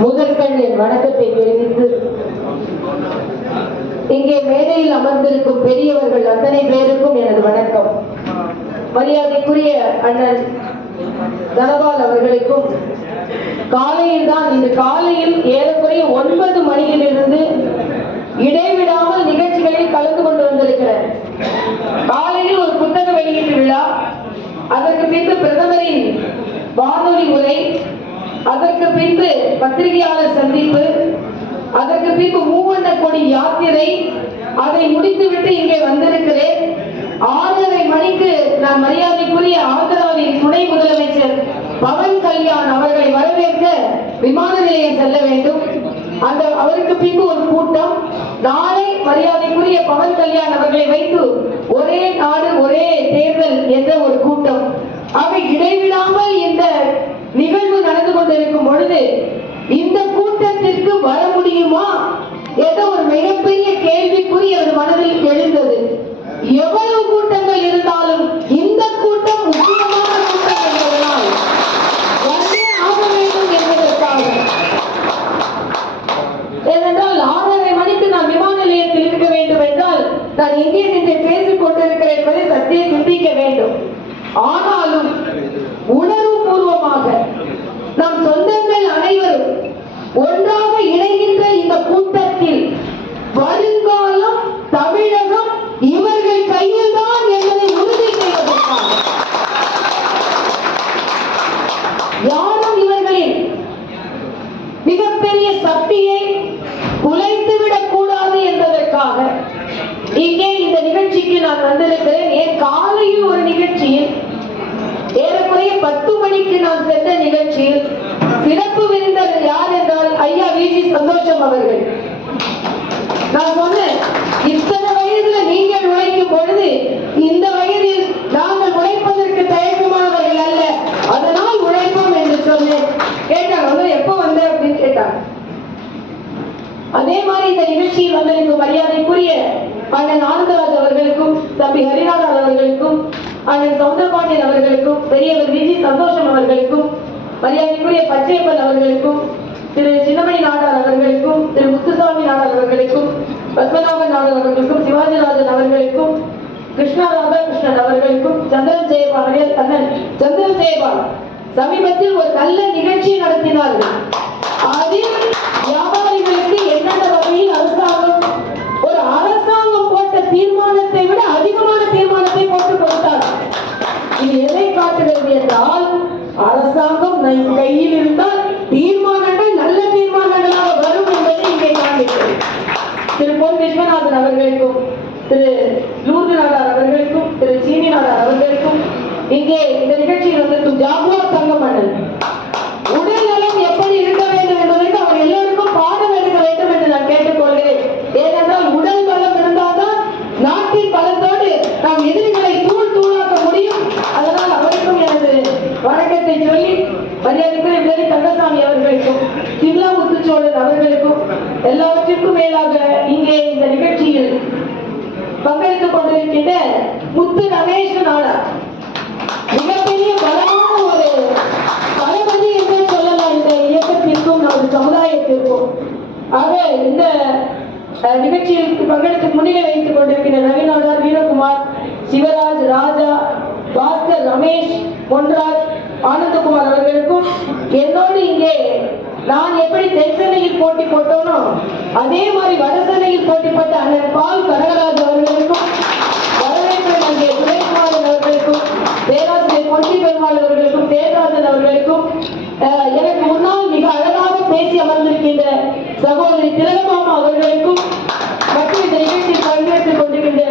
முதற்கண் என் வணக்கத்தை தெரிவித்து இங்கே மேடையில் அமர்ந்திருக்கும் பெரியவர்கள் அத்தனை பேருக்கும் எனது வணக்கம். மரியாதைக்குரிய அண்ணன் தனபால் அவர்களுக்கும் காலையில் தான் காலையில் ஏறக்குறைய ஒன்பது மணியிலிருந்து இடைவிடாமல் நிகழ்ச்சிகளில் கலந்து கொண்டு வந்திருக்கிறார் காலையில் ஒரு புத்தக வெளியீட்டு விழா அதற்கு பின்பு பிரதமரின் வானொலி உரை அதற்கு பின்பு பத்திரிகையாளர் சந்திப்பு அதற்கு பின்பு மூவண்ண கொடி யாத்திரை அதை முடித்துவிட்டு இங்கே வந்திருக்கிறேன். ஆறரை மணிக்கு நான் மரியாதைக்குரிய ஆந்திராவின் துணை முதலமைச்சர் பவன் கல்யாண் அவர்களை வரவேற்க விமான நிலையம் செல்ல வேண்டும். அந்த அவருக்கு பின்பு ஒரு கூட்டம். நாளை மரியாதைக்குரிய பவன் கல்யாண் அவர்களை வைத்து ஒரே நாடு ஒரே தேர்தல் என்ற ஒரு கூட்டம். அவை இடைவிடாமல் இந்த நிகழ்வு நடந்து கொண்டிருக்கும் பொழுது இந்த கூட்டத்திற்கு வர முடியுமா? என்ற ஒரு மிகப்பெரிய கேள்விக்குறி அவர் மனதில் எழுந்தது. எவ்வளவு கூட்டங்கள் இருந்தாலும் இந்த கூட்டம் முக்கியமான கூட்டம் என்பதனால் ஆக வேண்டும் என்பதற்காக. ஏனென்றால் ஆறரை மணிக்கு நான் விமான நிலையத்தில் இருக்க வேண்டும் என்றால் நான் இந்திய நின்று பேசிக் கொண்டிருக்கிறேன் என்பதை சற்றே சிந்திக்க வேண்டும் ஆனாலும் உணர்வு பூர்வமாக நம் சொந்தங்கள் அனைவரும் ஒன்றாக இணைகின்ற இந்த கூட்டத்தில் வருங்காலம் தமிழகம் இவர்கள் கையில் தான் என்பதை உறுதி செய்வதற்காக யாரும் இவர்களின் மிகப்பெரிய சக்தியை குலைத்துவிடக் கூடாது என்பதற்காக இங்கே இந்த நிகழ்ச்சிக்கு நான் வந்திருக்கிறேன் ஏன் காலையில் ஒரு நிகழ்ச்சியில் ஏறக்குறைய பத்து மணிக்கு நான் சென்ற நிகழ்ச்சியில் சிறப்பு விருந்தர் யார் என்றால் ஐயா விஜி சந்தோஷம் அவர்கள் நான் சொன்னேன் இத்தனை வயதுல நீங்கள் உழைக்கும் பொழுது இந்த வயதில் நாங்கள் உழைப்பதற்கு தயக்கமானவர்கள் அல்ல அதனால் உழைப்போம் என்று சொன்னேன் கேட்டாங்க வந்து எப்போ வந்த அப்படின்னு கேட்டாங்க அதே மாதிரி இந்த நிகழ்ச்சியில் வந்திருக்கும் மரியாதைக்குரிய அண்ணன் ஆனந்தராஜ் அவர்களுக்கும் தம்பி ஹரிநாதன் அவர்களுக்கும் அண்ணன் சவுந்தரபாண்டியன் அவர்களுக்கும் பெரியவர் விஜி சந்தோஷம் அவர்களுக்கும் மரியாதைக்குரிய பச்சையப்பன் அவர்களுக்கும் திரு சின்னமணி நாடார் அவர்களுக்கும் திரு முத்துசாமி நாடார் அவர்களுக்கும் பத்மநாபன் நாடார் அவர்களுக்கும் சிவாஜிராஜன் அவர்களுக்கும் கிருஷ்ணா ராதாகிருஷ்ணன் அவர்களுக்கும் சந்திரன் ஜெயபால் அண்ணன் அண்ணன் சந்திரன் ஜெயபால் சமீபத்தில் ஒரு நல்ல நிகழ்ச்சி நடத்தினார்கள். அதில் வியாபாரிகளுக்கு எந்தெந்த வகையில் அரசாங்கம் ஒரு அரசாங்கம் போட்ட தீர்மானத்தை விட அதிகமான தீர்மானத்தை போட்டு கொடுத்தார் இது எதை காட்டுகிறது என்றால் அரசாங்கம் நம் கையில் இருந்தால் தீர்மானங்கள் நல்ல தீர்மானங்களாக வரும் என்பதை இங்கே காண்பிக்கிறது திரு பொன் விஸ்வநாதன் அவர்களுக்கும் திரு லூர்து நாடார் அவர்களுக்கும் திரு சீனி நாடார் அவர்களுக்கும் இங்கே இந்த நிகழ்ச்சியில் வந்திருக்கும் ஜாகுவார் தங்கமண்ணன் உடல் நலம் எப்படி இருக்க வேண்டும் என்பதற்கு அவர் எல்லோருக்கும் பாடம் எடுக்க வேண்டும் என்று நான் கேட்டுக்கொள்கிறேன் ஏனென்றால் உடல் பலம் இருந்தால்தான் நாட்டின் பலத்தோடு நாம் எதிரிகளை தூள் தூளாக்க முடியும் அதனால் அவருக்கும் எனது வணக்கத்தை சொல்லி மரியாதைக்குரிய விஜய் தங்கசாமி அவர்களுக்கும் சிம்லா முத்துச்சோழன் அவர்களுக்கும் எல்லாவற்றிற்கும் மேலாக இங்கே இந்த நிகழ்ச்சியில் பங்கெடுத்துக் கொண்டிருக்கின்ற முத்து ரமேஷ் நாடார் மிகப்பெரிய பலமான ஒரு தளபதி என்று சொல்லலாம் இந்த இயக்கத்திற்கும் நமது சமுதாயத்திற்கும் ஆக இந்த அஹ், நிகழ்ச்சியில் பங்கெடுத்து முன்னிலை வைத்துக் கொண்டிருக்கிற ரவிநாதர் வீரகுமார் சிவராஜ் ராஜா பாஸ்கர் ரமேஷ் பொன்ராஜ் ஆனந்தகுமார் அவர்களுக்கும் என்னோடு இங்கே நான் எப்படி தென்சென்னையில் போட்டி போட்டோனோ அதே மாதிரி வடசென்னையில் போட்டி போட்ட அண்ணன் பால் கனகராஜ் அவர்களுக்கும் பேராசிரியர் பெருமாள் அவர்களுக்கும் தேவராஜன் அவர்களுக்கும் எனக்கு முன்னால் மிக அழகாக பேசி அமர்ந்திருக்கின்ற சகோதரி திலகமாமா அவர்களுக்கும் மற்றும் இந்த நிகழ்ச்சியில் பங்கேற்றுக் கொண்டிருக்கின்ற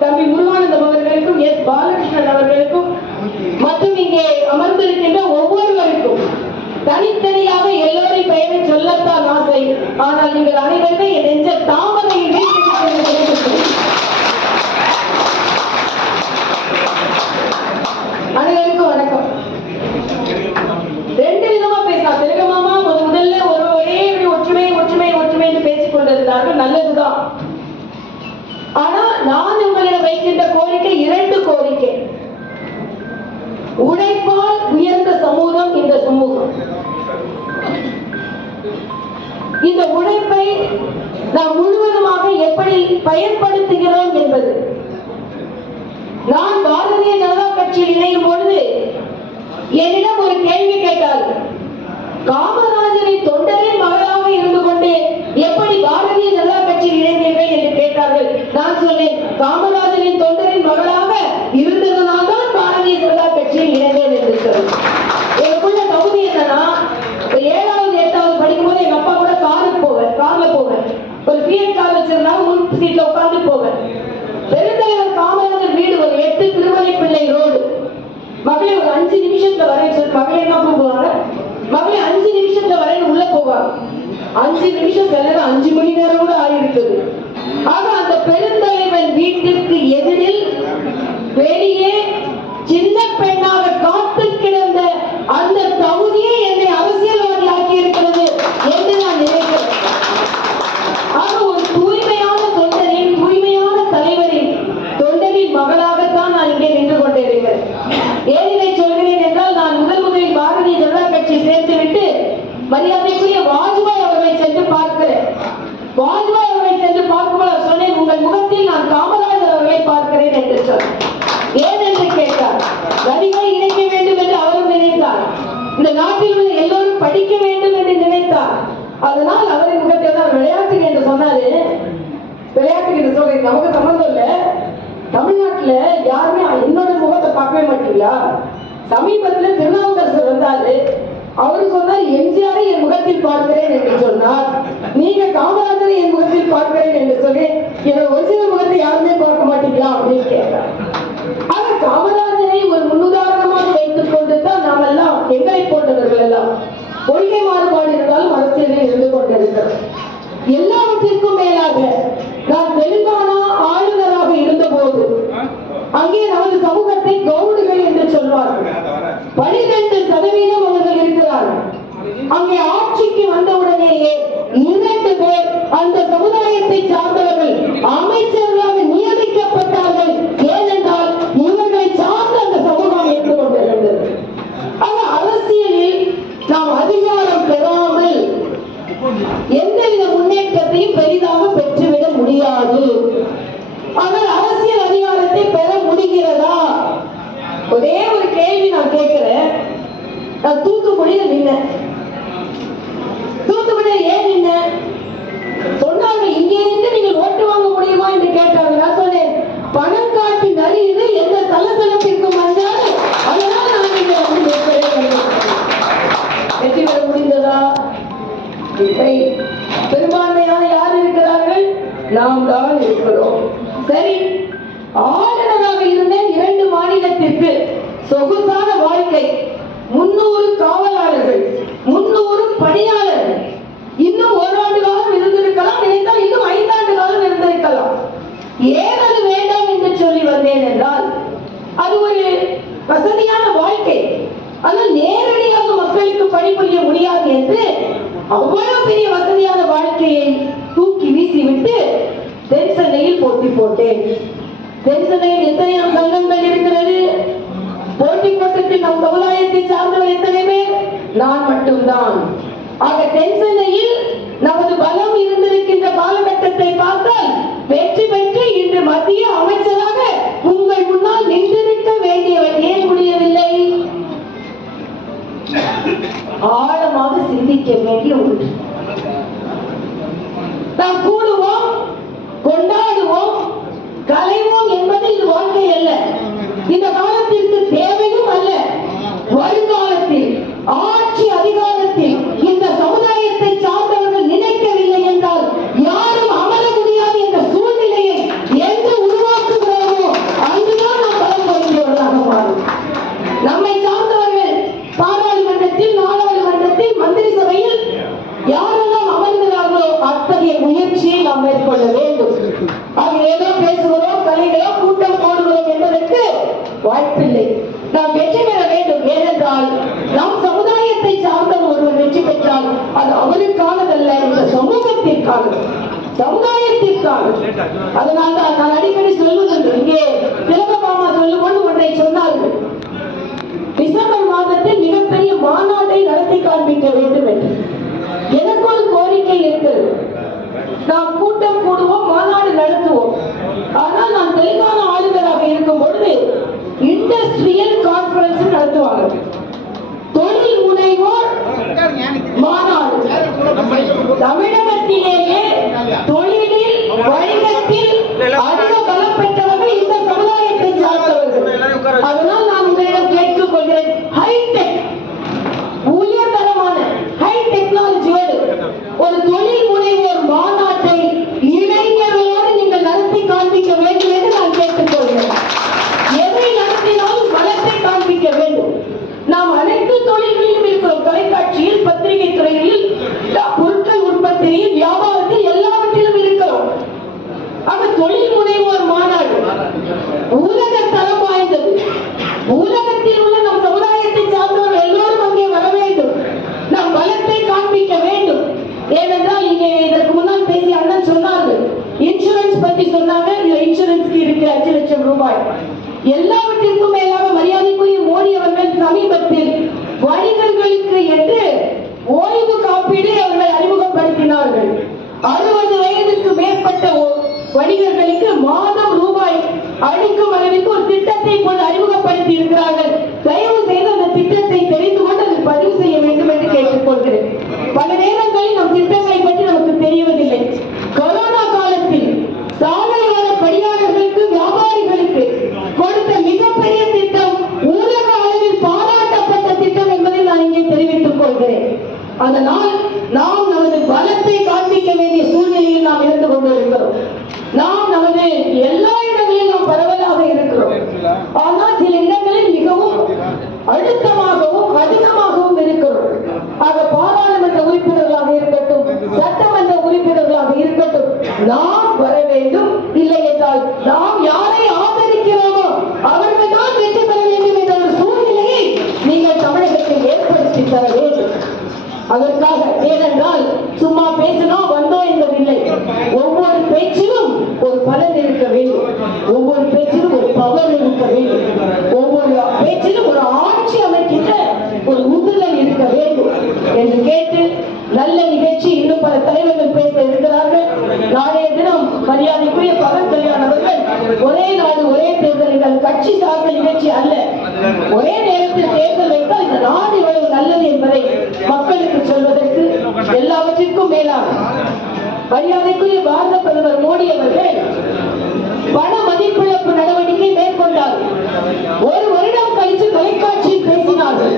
தம்பி முருகானந்தம் அவர்களுக்கும் எஸ் பாலகிருஷ்ணன் அவர்களுக்கும் மற்றும் இங்கே அமர்ந்திருக்கின்ற ஒவ்வொருவருக்கும் தனித்தனியாக எல்லோரின் பெயரை சொல்லத்தான் ஆசை. ஆனால் நீங்கள் அனைவருமே என் நெஞ்ச தாமரையில் செயல்படுத்துகிறோம் என்பது. நான் பாரதிய ஜனதா கட்சியில் இணையும் பொழுது என்னிடம் ஒரு கேள்வி கேட்டார்கள் காமராஜரின் தொண்டரின் மகளாக இருந்து கொண்டு எப்படி பாரதிய ஜனதா கட்சியில் இணைந்தீர்கள் என்று கேட்டார்கள். நான் சொன்னேன் காமராஜரின் தொண்டரின் மகளாக இருந்ததுனால்தான் பாரதிய ஜனதா கட்சியில் இணைந்தேன் என்று சொன்னேன். நிமிஷத்துல வரேன்னு சொல்லி. என்ன கூப்பிடுவாங்க மகளே அஞ்சு நிமிஷத்துல வரேன்னு உள்ள போவாங்க. அஞ்சு நிமிஷம் செலவு அஞ்சு மணி நேரம் கூட ஆயிருக்குது ஆக அந்த பெருந்தலைவன் வீட்டிற்கு எதிரில் வெளியே சின்ன பெண்ணாக காத்து கிடந்த அந்த தகுதியே என்னை அரசியல்வாதி ஆக்கி இருக்கிறது என்று நான் நினைக்கிறேன் ஆக ஒரு தூய்மையான தொண்டரின் தூய்மையான தலைவரின் தொண்டரின் மகளாகத்தான் நான் இங்கே நின்று கொண்டிருக்கிறேன் ஏன் இதை சொல்கிறேன் என்றால் நான் முதல் முதலில் பாரதிய ஜனதா கட்சி சேர்த்துவிட்டு மரியாதைக்குரிய வாஜ்பாய் அவர்களை சென்று பார்க்கிறேன் வாஜ்பாய் அவர்களை சென்று பார்க்கும்போது அவர் சொன்னேன் உங்கள் முகத்தில் நான் காமராஜர் அவர்களை பார்க்கிறேன் என்று சொன்னேன் ஏன் என்று கேட்டார் நதிகளை இணைக்க வேண்டும் என்று அவரும் நினைத்தார் இந்த எல்லோரும் படிக்க வேண்டும் என்று நினைத்தார். அதனால் அவரின் முகத்தை தான் விளையாட்டுக்கு என்று சொன்னாரு. விளையாட்டுக்கு என்று சொல்றீங்க நமக்கு சம்மந்தம் இல்லை. தமிழ்நாட்டுல யாருமே என்னோட முகத்தை பார்க்கவே மாட்டீங்களா? சமீபத்துல திருநாவுக்கரசர் வந்தாரு. அவரு சொன்னார் எம்ஜிஆரை என் முகத்தில் பார்க்கிறேன் என்று சொன்னார். நீங்க காமராஜரை என் முகத்தில் பார்க்கிறேன் என்று சொல்லி என்னோட ஒரிஜினல் முகத்தை யாருமே பார்க்க மாட்டீங்களா? அப்படின்னு கேட்டார். ஆனா காமராஜரை ஒரு முன்னுதாரணமாக வைத்துக் கொண்டு தான் நாம் எல்லாம் எங்களை போன்றவர்கள் எல்லாம் கொள்கை மாறுபாடு இருந்தாலும் அரசியலில் இருந்து கொண்டிருக்கிறோம் ஏன் அது வேண்டாம் என்று சொல்லி வந்தேன் என்றால் அது ஒரு வசதியான வாழ்க்கை. ஆனால் நேரடியாக மக்களுக்கு பணிபுரிய முடியாது என்று அவ்வளவு பெரிய வசதியான வாழ்க்கையை தூக்கி வீசிவிட்டு தென் சென்னையில் போட்டி போட்டேன். தென் சென்னையில் எத்தனை சங்கங்கள் இருக்கிறது. போட்டி போட்டத்தில் நம் சமுதாயத்தை சார்ந்தவர் எத்தனை பேர்? நான் மட்டும்தான். ஆக தென் சென்னையில் நமது பலம் மத்திய அமைச்சராக உங்கள் முன்னால் நின்றிருக்க வேண்டியவர் ஏன் முடியவில்லை? ஆழமாக சிந்திக்க வேண்டிய ஒன்று. சமுதாயத்திற்காக சமுதாயத்திற்காக. அதனால்தான் நான் டிசம்பர் மாதத்தில் மிகப்பெரிய மாநாட்டை காண்பிக்க வேண்டும் எனக்கு கோரிக்கை இருக்கிறது நாம் கூட்டம் கூடுவோம் மாநாடு நடத்துவோம். ஆனால் நான் தெலுங்கானா ஆளுநராக இருக்கும் பொழுது நடத்துவாங்க. தொழில் முனைவோர் மாநாடு. தமிழகத்திலே ரூபாய். எல்லா அதனால் கேட்டு நல்ல நிகழ்ச்சி இன்னும் பல தலைவர்கள் பேச இருக்கிறார்கள் நாளைய தினம் மரியாதைக்குரிய பகல் கல்யாணவர்கள் ஒரே நாடு ஒரே தேர்தல் கட்சி சார்ந்த நிகழ்ச்சி அல்ல. ஒரே நேரத்தில் தேர்தல் வைத்தால் இந்த நாடு இவ்வளவு நல்லது என்பதை மக்களுக்கு சொல்வதற்கு எல்லாவற்றிற்கும் மேலாக மரியாதைக்குரிய பாரத பிரதமர் மோடி அவர்கள் பண மதிப்பிழப்பு நடவடிக்கை மேற்கொண்டார். ஒரு வருடம் கழித்து தொலைக்காட்சியில் பேசினார்கள்.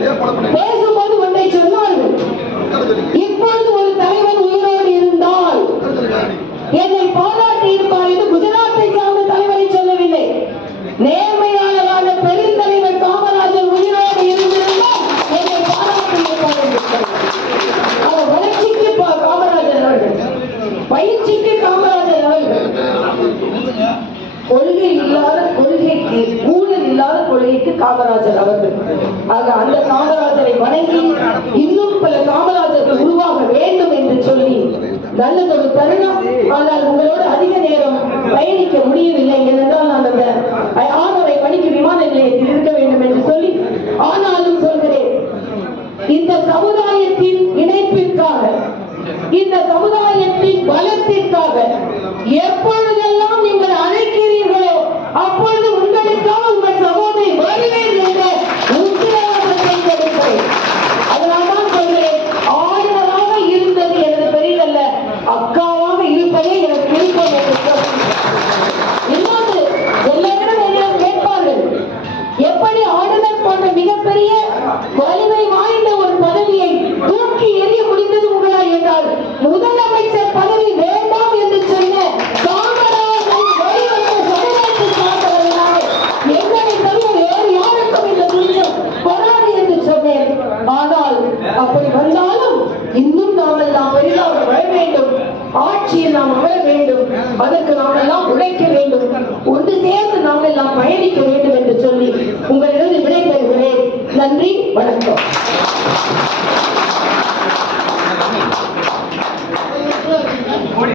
காமராஜர் அவர்கள். ஆக அந்த காமராஜரை வணங்கி இன்னும் பல காமராஜர்கள் உருவாக வேண்டும் என்று சொல்லி நல்லதொரு தருணம். ஆனால் உங்களோட அதிக நேரம் பயணிக்க முடியவில்லை என்றால் நான் அந்த ஆறரை மணிக்கு விமான நிலையத்தில் இருக்க வேண்டும் என்று சொல்லி ஆனாலும் சொல்கிறேன். இந்த சமுதாயத்தின் இணைப்பிற்காக இந்த சமுதாயத்தின் பலத்திற்காக எப்பொழுது